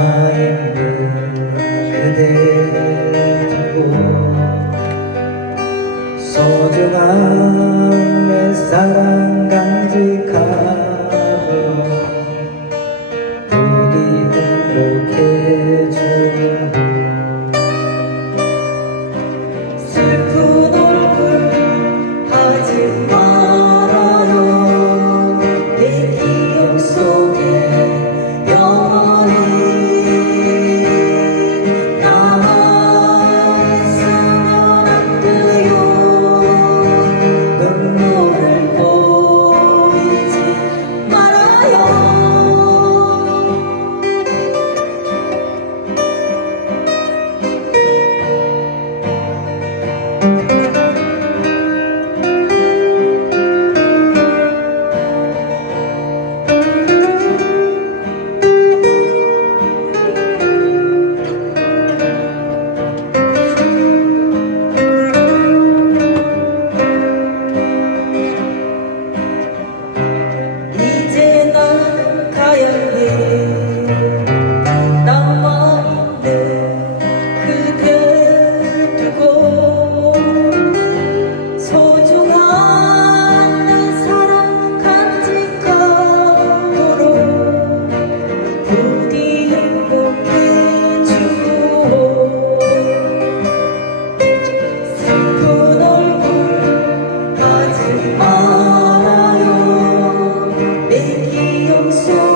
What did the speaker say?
나의 꿈 그대 듣고 소중한 내 사랑 감 things